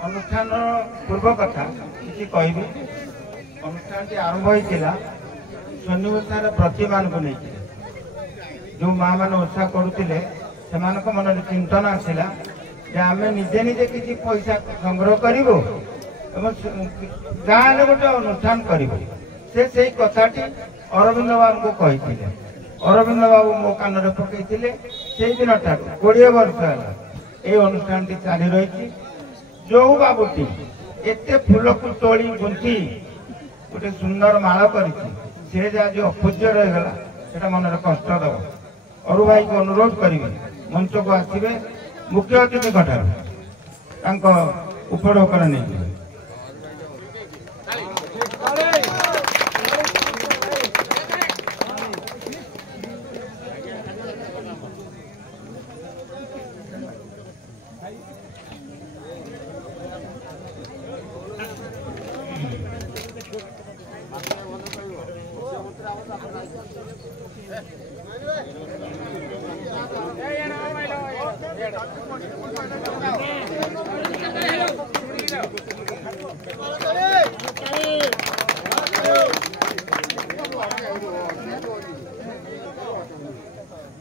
अनुष्ठान पूर्व कथा किसी कहबी अनुष्ठान आरंभ होता शनि ओषार प्रति मान को लेकिन जो माँ मान ओषा करुले से मन चिंतन आसला आम निजे निजे किसी पैसा संग्रह करूँ जहाँ गोटे अनुष्ठान करूँ से कथाटी अरविंद बाबू को कही अरविंद बाबू मो कान में पकई से दिन ठाक 20 वर्ष है ये अनुष्ठान चली रही जो बाबूटी एत फूल को तोली गुंथी गोटे सुंदर माल कर जो अपूज्य रहीगला से मन कष्ट दब अरु भाई को अनुरोध करी मंच को आसवे मुख्य अतिथि उपढ़ोकर नहीं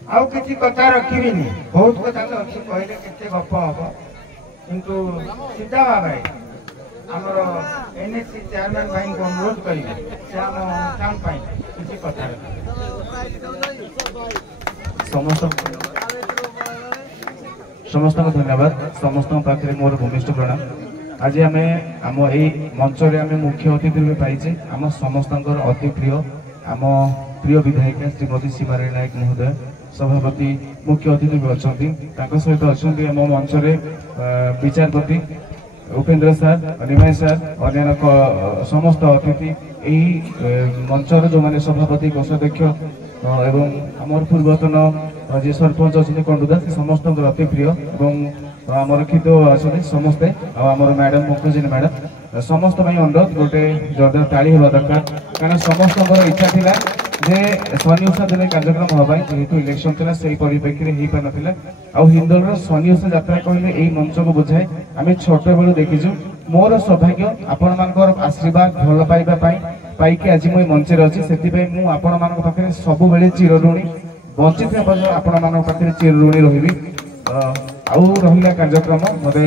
आउ किसी कथा रखी बहुत कथा तो अच्छी कहले केते गप हम किंतु सीधा भाव आमर एनएससी चेयरमैन भाई को अनुरोध करेंगे से आम अनुष्ठान किसी कथा समस्त धन्यवाद समस्त पाखे मोर भूमिष्ठ प्रणाम आज आम आम यही मंच मुख्य अतिथि भी पाइचे आम समस्त अति प्रिय आम प्रिय विधायिका श्रीमती सीमाराणी नायक महोदय सभापति मुख्य अतिथि भी अच्छा सहित अच्छा आम मंच विचारपति उपेन्द्र सार निमाई सार अन्य समस्त अतिथि यही मंचर जो मैंने सभापति कोषाध्यक्ष एवं आमर पूर्वतन जी सरपंच अच्छे कंडुदा से समस्त अति प्रिय आमर खिद अच्छा समस्ते आमर मैडम मुखर्जी मैडम समस्त अनुरोध गोटे जोरदार ताली हवा दरकार कारण समस्त इच्छा थिला जे शनि ओषा दिन कार्यक्रम हवा जेहेतु इलेक्शन था से परिप्रेक्षी हो पार ना आ हिंदोल शनि ओषा यात्रा कहले यही मंच को बुझाए आम छोट बेलू देखीचु मोर सौभाग्य आपण मान आशीर्वाद भल पाइबा पाइक आज मुझे मंचे अच्छी से आपण मान सब चिर ऋणी वंचित आपण मान चिर ऋणी रही आउ रहा कार्यक्रम मत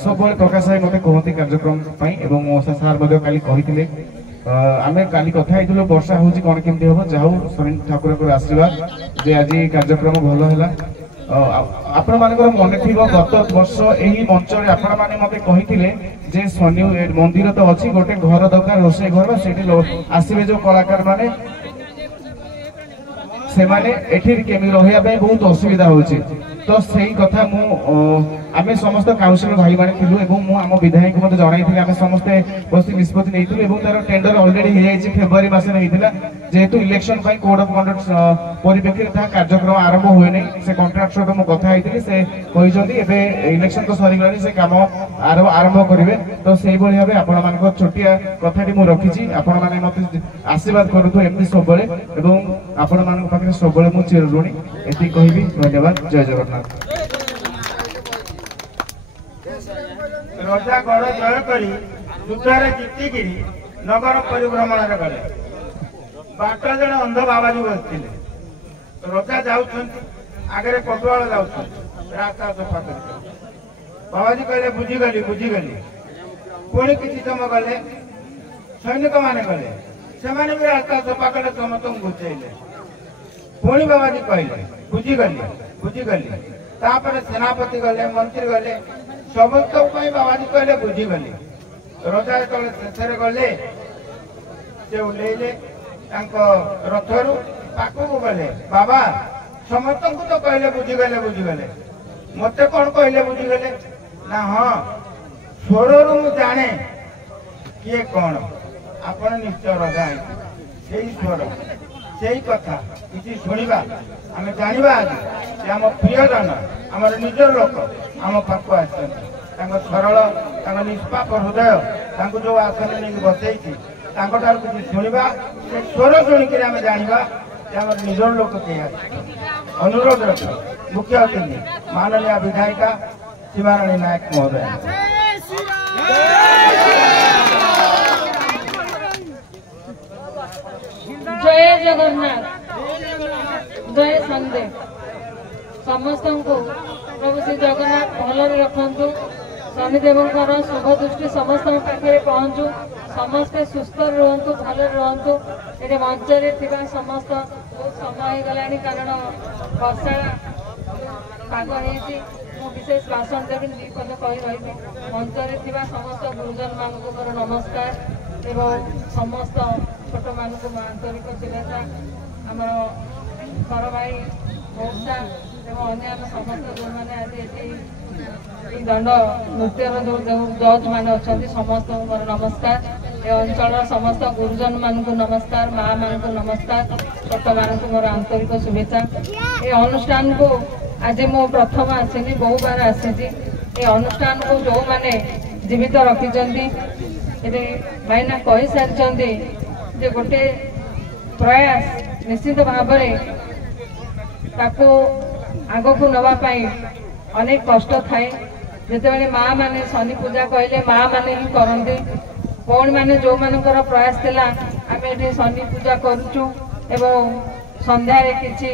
सब प्रकाश भाई मत कहते कार्यक्रम सार काली कही आम काली कथा वर्षा हूँ कौन केमती हम जाऊ शनि ठाकुर को आशीर्वाद जे आज कार्यक्रम भल है आपण मान मन थी गत वर्ष यही मंच आपण मैंने मत कही शनि मंदिर तो अच्छी गोटे घर दरकार रोषे घर से आसवे जो कलाकार मैंने से केमी रहा बहुत असुविधा होची तो सही कथा आम समस्त काउंसिलर भाई मैंने थी आम विधायक मत जन आम समस्ते बस निष्पत्ति नहीं तार टेंडर अलरेडी हो फेब्रुआरी मस जेहेतु इलेक्शन कोड ऑफ कंडक्ट परिप्रेक्षी कार्यक्रम आरंभ हुए नहीं से कंट्राक्ट सहित मुझे कथा से कहते इलेक्शन तो सरीगला से कम आरंभ करेंगे तो से भाव आपण मान छोटिया कथाटी मुझे रखी आपण मैंने मत आशीर्वाद करूँ एमती सब आपण मान सब मुझे चिर ऋणी ये कहबी धन्यवाद जय जगन्नाथ रजा गढ़ जय करी युद्ध जीतिकी नगर परिभ्रमण गले बाट जन अंध बाबाजी बसते रजा जागे पटुआल रास्ता सफा कर बाबाजी कहले बुझीगली पुणी किसी समय गले सैनिक मैंने गले से भी रास्ता सफा कले समस्त घुचेले पुणी बाबाजी कहले बुझीगली तापर सेनापति गले मंत्री गले समस्त बाबाजी कहले बुझीगली रजा जो शेष गले से ओह्लैले रथर पाखक गले बाबा समस्त को तो कहले बुझीगले मत कौन कहले बुझीगले ना हाँ स्वर मु जाने किए कौन आपण निश्चय रजा से स्वर से कथा किसी शुणा आम जाना आज आम प्रियजन आम निजर लोक आम पाक आ सरल निष्पाप हृदय जो आसन नहीं बसई किसी शुणा से स्वर शुणिक आम जाना आम निजर लोक किए अनुरोध रख मुख्य अतिथि माननीय विधायिका सीमाराणी नायक महोदय। समस्त को प्रभु श्री जगन्नाथ भलरे रखु शनिदेवंकर शुभ दृष्टि समस्त पाखे पहुँचू समस्ते सुस्थ रुहतु भल रुहतु ये मंचरे समस्त बहुत समय गला कारण वर्षा पाग हो विशेष भाषण देवी दुपद कही रही मंचरे समस्त गुरुजन मान मोर नमस्कार एवं समस्त छोट मान आंतरिक शुभेच्छा आमर घर भाई मौसा एवं अन्य समस्त जो मैंने आज दंड नृत्यर जो जज मान अच्छा समस्त मोर नमस्कार ए अंचल समस्त गुरुजन मान नमस्कार माँ मान नमस्कार छोट मान मोर आंतरिक शुभेच्छा ए अनुष्ठान को आज मो प्रथम आसनी बहु बार आसी ए अनुष्ठान को जो मैंने जीवित रखिंट भाईना कही सारी जे गोटे प्रयास निश्चित भाव आग को नापी अनेक कष्ट थाए जिते माँ मैंने शनि पूजा कहले माँ मैंने ही करती भौणी मैंने जो मानकर प्रयास थिला आम ये शनि पूजा करुचु एवं संध्यारे किछि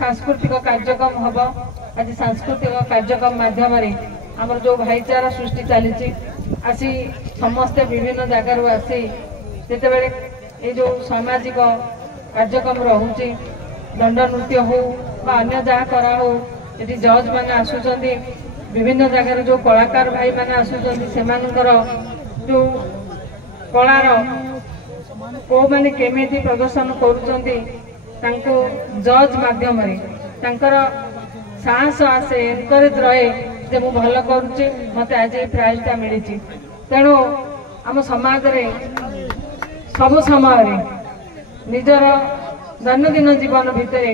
सांस्कृतिक कार्यक्रम हम आज सांस्कृतिक कार्यक्रम माध्यम आमर जो भाईचारा सृष्टि चली आसी समस्ते विभिन्न जगार आसी जिते ये जो सामाजिक कार्यक्रम रोचे दंड नृत्य हो अन्य जहाँ करा हो ये जज मैंने आसुंच विभिन्न जगार जो कलाकार भाई मैंने आसुंच से जो कलार को मैंने केमिति प्रदर्शन करुँच जज माध्यम साहस आसे एनकरेज रहे जे मु भल करुचे मत आज प्राइजटा मिली तेणु आम समाज रे सब समय निजर दैनंदिन जीवन भितर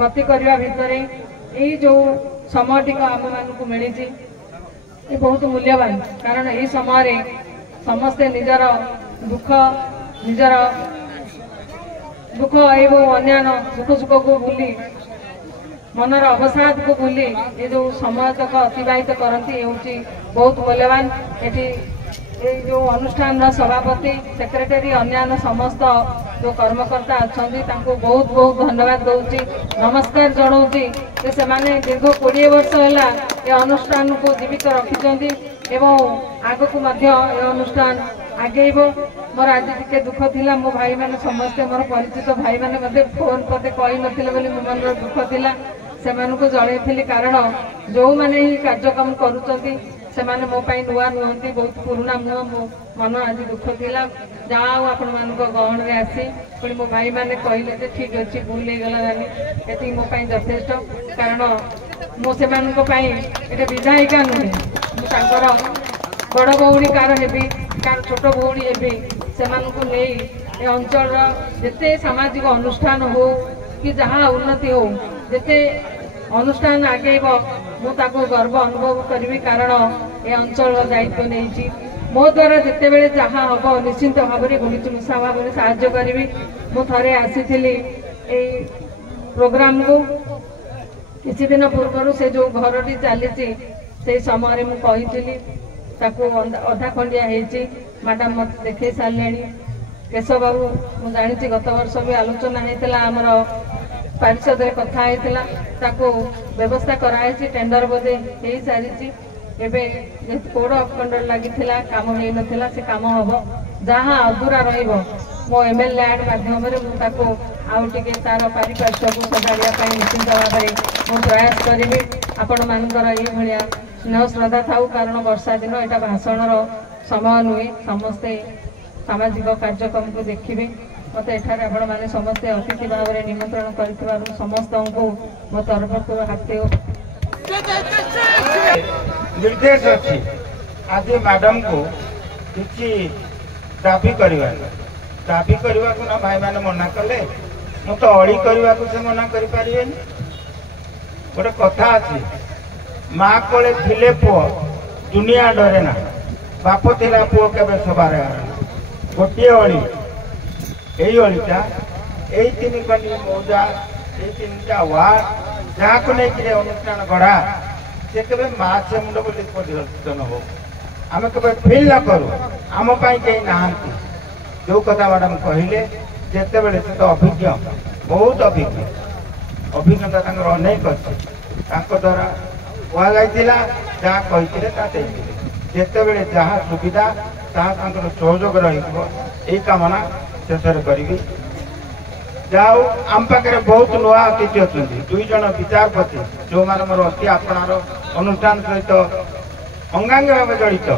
गति करने भितर यही जो समय आम मानक मिली ये बहुत मूल्यवान कारण यही समय समस्ते निजर दुख निजर दुख एवं अन्य दुख सुख को भूली मनर अवसाद को भूली ये जो समय तक अतिबाहित करती हूँ बहुत मूल्यवान ये जो अनुष्ठान सभापति सेक्रेटरी अन्य समस्त जो कर्मकर्ता अच्छा बहुत बहुत धन्यवाद दूसरी नमस्कार जनाऊँगी से दीर्घ 20 वर्ष है ये अनुष्ठान को जीवित रखिंट एवं आग को अनुष्ठान आगे मोर आज टे दुख थिला मो भाई मैंने समस्ते मोर परिचित भाई मैंने मते फोन पते कही नथिले बोली मो मन दुख थिला से मानको जणैथिली कारण जो माने ही कार्यक्रम करूचंती से माने मो पई नुआ नुहंती बहुत पुराना मो मन आज दुख थिला जाओ आपण मानको गहण रे आसी पुणी मो भाई मैंने कहले जे ठीक अछि भूल हे गला जानी एति मो पई यथेष्ट कारण मो से मानको पई एटा विधायिका नुहे मो तांकर बड़ भौणी कार हेबी कार छोट भौणी हेबी से मानको नहीं ए अंचल जिते सामाजिक अनुष्ठान हो कि जहाँ उन्नति हो जिते अनुष्ठान आगे मुझे गर्व अनुभव करी कारण ए अंचल दायित्व नहीं मो द्वारा जिते बड़े जहाँ हम निश्चिंत भाव में गुणिचुमिशा भाव में साहाय्य करी मुझे आसी प्रोग्राम को किसी दिन पूर्व से जो घरटी चली से समय मुझे अधा खंडिया मैडम मत देखे सारे केशव बाबू मुझे जानी गत वर्ष भी आलोचना होता आमर पारिषद कथा होता व्यवस्था कराई टेंडर बोधे हो सारी एवं कोड ऑफ कंडक्ट लगी काम हो ना से काम हम जहाँ अधूरा रो एमएलए आड माध्यम मुझे तार पारिपार्श्व को सजाड़ा निश्चिंत भाव में प्रयास करी आपण मानकर ये स्नेह श्रद्धा था कारण वर्षा दिन यहाँ भाषण समय नुहे समस्ते सामाजिक कार्यक्रम को देखिए मत एठार आपण मैंने समस्ते अतिथि भाव में निमंत्रण कर समस्त को मो तरफ को हाथी निर्देश अच्छी आज मैडम को किसी दाबी करने ना भाई मैंने मना कले मु तो अड़ी करने को से मना करें गोटे कथा अच्छी माँ कोले थिले पुओ दुनिया डरे ना बाप थिला पुओ केबे सबारे गोटे अड़ी यही अड़ीटा यही 3 कनी मौजा ये 3टा वार्ड जहाँ को लेकिन अनुष्ठान गढ़ा से केबे माँ से मुंड बोली परिवर्तन हो आम केबे फिल न करूँ आम कहीं नहांती जो कथा मैडम कहले जिते बड़े से तो अभिज्ञ बहुत अभिज्ञता अनेक अच्छे द्वारा कुहला जहाँ कही जितेबले जहाँ सुविधा तार सहयोग रही कामना शेष करी जाऊ आम पाखे बहुत नुआ अतिथि अच्छा 2 जन विचारपति जो मान मोर अति आपणार अनुष्ठान सहित अंगांग भाव जड़ित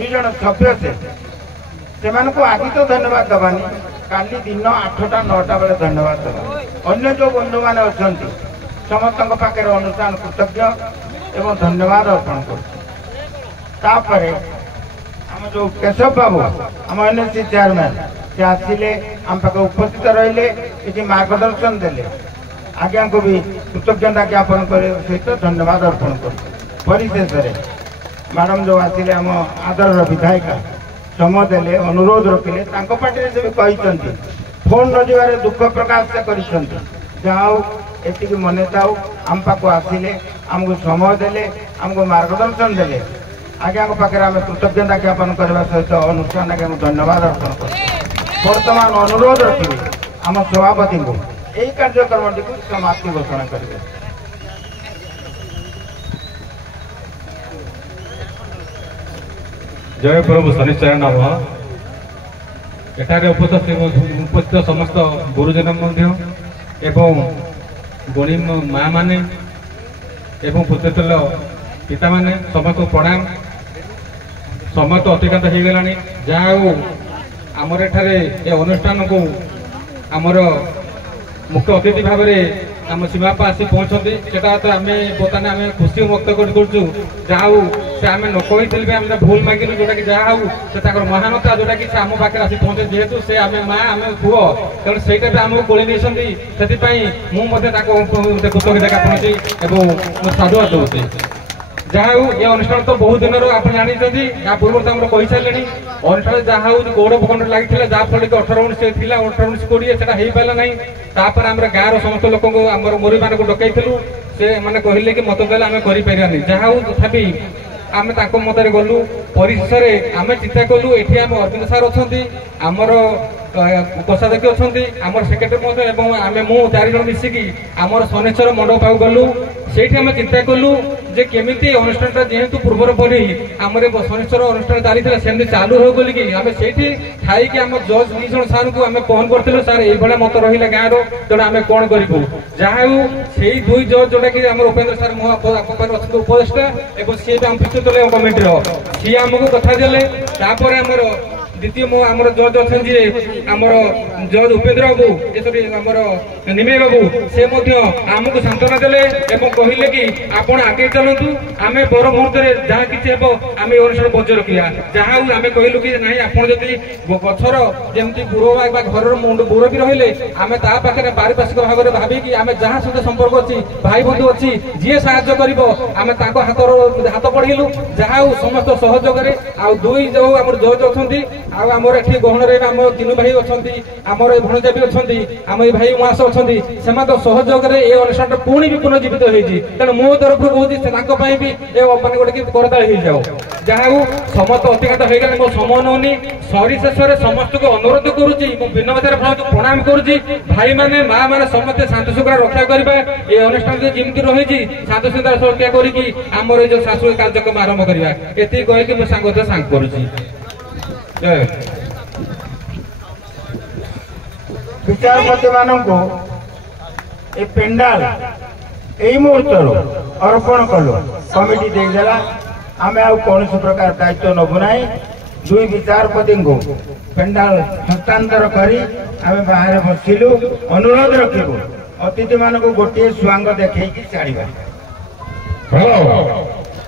2 जन सभ्य से आज तो धन्यवाद दबानी काली दिन 8टा 9टा बेले धन्यवाद दबा अन्य जो बंधु मैंने अच्छा समस्त पाखे अनुष्ठान कृतज्ञ एवं धन्यवाद अर्पण कर जो केशव बाबू आम एनएससी चेयरमैन से आसिले आम पाखे उपस्थित रहिले कि मार्गदर्शन देले आज्ञा को भी कृतज्ञता ज्ञापन करे सहित धन्यवाद अर्पण कर परिशेष मैडम जो आसिले आम आदर विधायिका समय देले अनुरोध रखिले पार्टी से भी कहते फोन न जारे दुख प्रकाश से कर मन थाऊ आम पाक आसिले आमको समय देले आमको मार्गदर्शन देले आज्ञा पाखे आम कृतज्ञता ज्ञापन करने सहित अनुष्ठान आज्ञा धन्यवाद अर्पण कर बर्तमान अनुरोध रखिए आम सभापति को यही कार्यक्रम टी समाप्ति घोषणा करेंगे। जय प्रभु शनिश्चर नाम एठारे उपस्थित समस्त गुरुजन एवं गुणी माँ माने एवं पुत्रतुल्य पिता माने समस्त प्रणाम समय तो अतिक्रांत हो गला जहाँ आमर एठारे ए अनुष्ठान को आमर मुख्य अतिथि भाव में आम सीमापा आसी पहुँचती सेटा तो आम बर्तमान आम खुशी व्यक्त करूँ जहाँ से आम न कही आम भूल मागिलु जोटा कि जहाँ से महानता जोटा कि आम पाखे आसी पहुँचे जेहेतु से आम माँ आम पुओ तेणु सहीटा भी आमको गोली नहीं से कृतज्ञता ज्ञापन और साधुवाद दूसरी जहाँ ये अनुष्ठान तो बहुत दिन आप जानते या पूर्व तो कही सारे अनुष्ठान जहाँ गौड़ भूखंड लगी जहाँफल कि 18-19 थी 18-19-20 से हो पारा ना तापर आम गाँव समस्त लोक मोरी मान डकई से मैंने कहले कि मत देले आम कर जहाँ तथापि आम मत गलु परिशेष आम चिंता कलु ये आम अरविंद सार अच्छा आमर कोषाध्यक्ष अच्छा आमर सेक्रेटरी आम मु 4 जन मिसिकी आमर शनिश्चर मंडप पाक गलु से चिंता कलु जे केमिति अनुष्ठान जेहेतु पूर्वर परी आम शनिश्चर अनुष्ठान चली सेमती चालू हो बोलिकी आम से खाई आम जज 2 जन सार को आम फोन करूँ सार ये मत रहा गाँव तेणु आम कौन करूँ जहाँ से 2 जज जोटा कि उपेन्द्र सार उपदेष्टा और सी भी आम पिछुत कमिटी सी आमको कथा देले आमर द्वितीय आम जज अच्छा आमर जज उपेन्द्र बाबू सरी आमर निमेय बाबू से आमको सांत्वना देले कहले कि आपण आगे चलतु आम पर मुहूर्त जहाँ किसी हे आम अनुष्ठान बजाय रखा जहाँ आम कहलु कि ना आप गचर जमी बुढ़ घर मुंड बुढ़ भी रही आम पाखे पारिपार्श्विक भाव में भाविकी आम जहाँ सहित संपर्क अच्छी भाई बंधु अच्छी जी साहय कर हाथ बढ़ेलु जहाँ समस्त सहयोग आ 2 जो आम जज अच्छा आमर ये गहन आम 3 भाई अच्छा आमर ये भणजा भी अच्छा आम ये भाई उमास अच्छा से सहयोग ये अनुष्ठान पुणी भी पुनर्जीवित होती तेणु मो तरफ कहूँ भी मानते गोटे करताल हो जाओ जहाँ समस्त अतिक्रांत हो गला मो समय नौनी सरी शेष समस्त को अनुरोध करुच्ची विनम्रतार प्रणाम करुच्ची भाई मैंने माँ मैंने समस्त शांति शृंखला रक्षा करवा ये अनुष्ठान जमी रही शांति शृंखला रक्षा करी आमर जो सांस्कृतिक कार्यक्रम आरंभ करवा ये कहीकि मो सांग सांग करुच्ची विचारपति मान को ये पेंडाल यही मुहूर्त अर्पण कलु कमिटी देदेला आम कौन प्रकार दायित्व नबू ना 2 विचारपति को पेंडाल हस्तांतर करी आम बाहर बसिलु अनुरोध रखिबु अतिथि मान को गोटे स्वांग देखी छाड़ा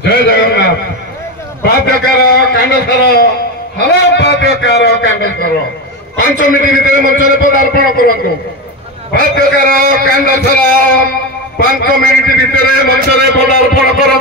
जय जगन्नाथ बाध्यकार कांडेश्वर हलो बाध्यकार कांडेश्वर 5 मिनिट भितर मंच पदार्पण करूँ बाध्यकार कांडेश्वर 5 मिनिट भितर मंच पदार्पण करूँ।